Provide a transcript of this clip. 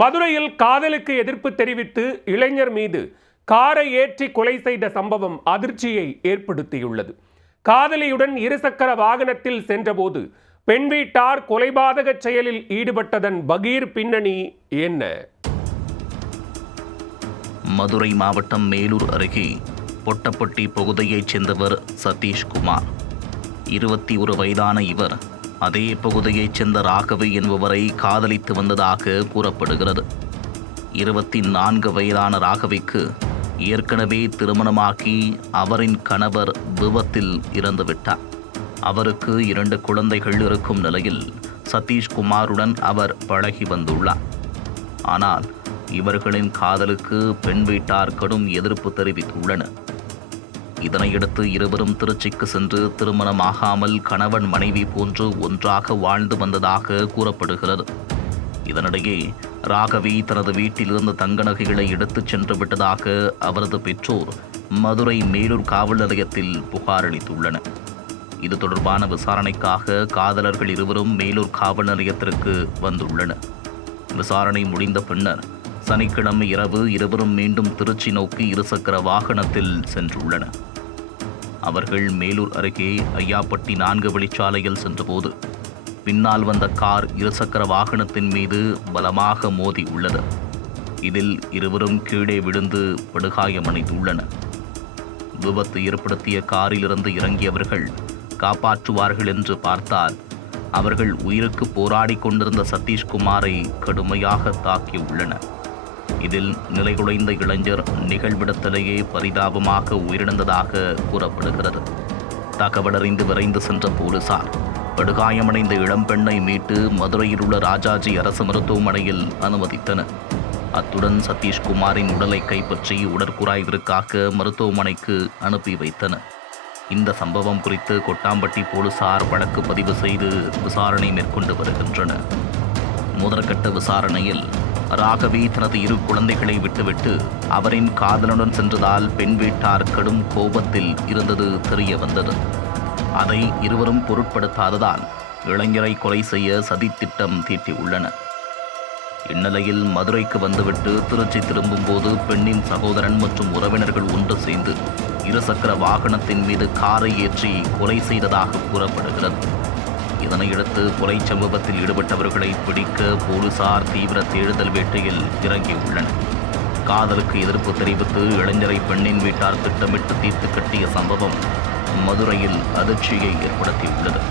மதுரையில் காதலுக்கு எதிர்ப்பு தெரிவித்து இளைஞர் மீது காரை ஏற்றி கொலை செய்த சம்பவம் அதிர்ச்சியை ஏற்படுத்தியுள்ளது. காதலியுடன் இருசக்கர வாகனத்தில் சென்றபோது பெண் வீட்டார் கொலைபாதக செயலில் ஈடுபட்டதன் பகீர் பின்னணி என்ன? மதுரை மாவட்டம் மேலூர் அருகே பொட்டப்பட்டி பகுதியைச் சேர்ந்தவர் சதீஷ்குமார். 21 வயதான இவர் அதே பகுதியைச் சேர்ந்த ராகவி என்பவரை காதலித்து வந்ததாக கூறப்படுகிறது. 24 வயதான ராகவிக்கு ஏற்கனவே திருமணமாகி அவரின் கணவர் விபத்தில் இறந்துவிட்டார். அவருக்கு 2 குழந்தைகள் இருக்கும் நிலையில் சதீஷ்குமாருடன் அவர் பழகி வந்துள்ளார். ஆனால் இவர்களின் காதலுக்கு பெண் வீட்டார் கடும் எதிர்ப்பு தெரிவித்துள்ளனர். இதனையடுத்து இருவரும் திருச்சிக்கு சென்று திருமணமாகாமல் கணவன் மனைவி போன்று ஒன்றாக வாழ்ந்து வந்ததாக கூறப்படுகிறது. இதனிடையே ராகவி தனது வீட்டிலிருந்து தங்க நகைகளை எடுத்துச் சென்று விட்டதாக அவரது பெற்றோர் மதுரை மேலூர் காவல் நிலையத்தில் புகார் அளித்துள்ளனர். இது தொடர்பான விசாரணைக்காக காதலர்கள் இருவரும் மேலூர் காவல் நிலையத்திற்கு வந்துள்ளனர். விசாரணை முடிந்த பின்னர் சனிக்கிழமை இரவு இருவரும் மீண்டும் திருச்சி நோக்கி இருசக்கர வாகனத்தில் சென்றுள்ளனர். அவர்கள் மேலூர் அருகே ஐயாப்பட்டி 4 வழிச்சாலையில் சென்றபோது பின்னால் வந்த கார் இருசக்கர வாகனத்தின் மீது பலமாக மோதி உள்ளது. இதில் இருவரும் கீழே விழுந்து படுகாயமடைந்துள்ளனர். விபத்து ஏற்படுத்திய காரிலிருந்து இறங்கியவர்கள் காப்பாற்றுவார்கள் என்று பார்த்தால் அவர்கள் உயிருக்கு போராடி கொண்டிருந்த சதீஷ்குமாரை கடுமையாக தாக்கியுள்ளனர். இதில் நிலைகுலைந்த இளைஞர் நிகழ்விடத்திலேயே பரிதாபமாக உயிரிழந்ததாக கூறப்படுகிறது. தகவலறிந்து விரைந்து சென்ற போலீசார் படுகாயமடைந்த இளம்பெண்ணை மீட்டு மதுரையில் உள்ள ராஜாஜி அரசு மருத்துவமனையில் அனுமதித்தனர். அத்துடன் சதீஷ்குமாரின் உடலை கைப்பற்றி உடற்குறாய்விற்காக மருத்துவமனைக்கு அனுப்பி வைத்தனர். இந்த சம்பவம் குறித்து கொட்டாம்பட்டி போலீசார் வழக்கு பதிவு செய்து விசாரணை மேற்கொண்டு வருகின்றனர். முதற்கட்ட விசாரணையில் ராகவி தனது 2 குழந்தைகளை விட்டுவிட்டு அவரின் காதலனுடன் சென்றதால் பெண் வீட்டார் கடும் கோபத்தில் இருந்தது தெரிய வந்தது. அதை இருவரும் பொருட்படுத்தாததால் இளைஞரை கொலை செய்ய சதித்திட்டம் தீட்டியுள்ளனர். இந்நிலையில் மதுரைக்கு வந்துவிட்டு திருச்சி திரும்பும் போது பெண்ணின் சகோதரன் மற்றும் உறவினர்கள் ஒன்று சேர்ந்து இருசக்கர வாகனத்தின் மீது காரை ஏற்றி கொலை செய்ததாக கூறப்படுகிறது. இதனையடுத்து கொலை சம்பவத்தில் ஈடுபட்டவர்களை பிடிக்க போலீசார் தீவிர தேடுதல் வேட்டையில் இறங்கியுள்ளனர். காதலுக்கு எதிர்ப்பு தெரிவித்து இளைஞரை பெண்ணின் வீட்டார் திட்டமிட்டு தீர்த்து கட்டிய சம்பவம் மதுரையில் அதிர்ச்சியை ஏற்படுத்தியுள்ளது.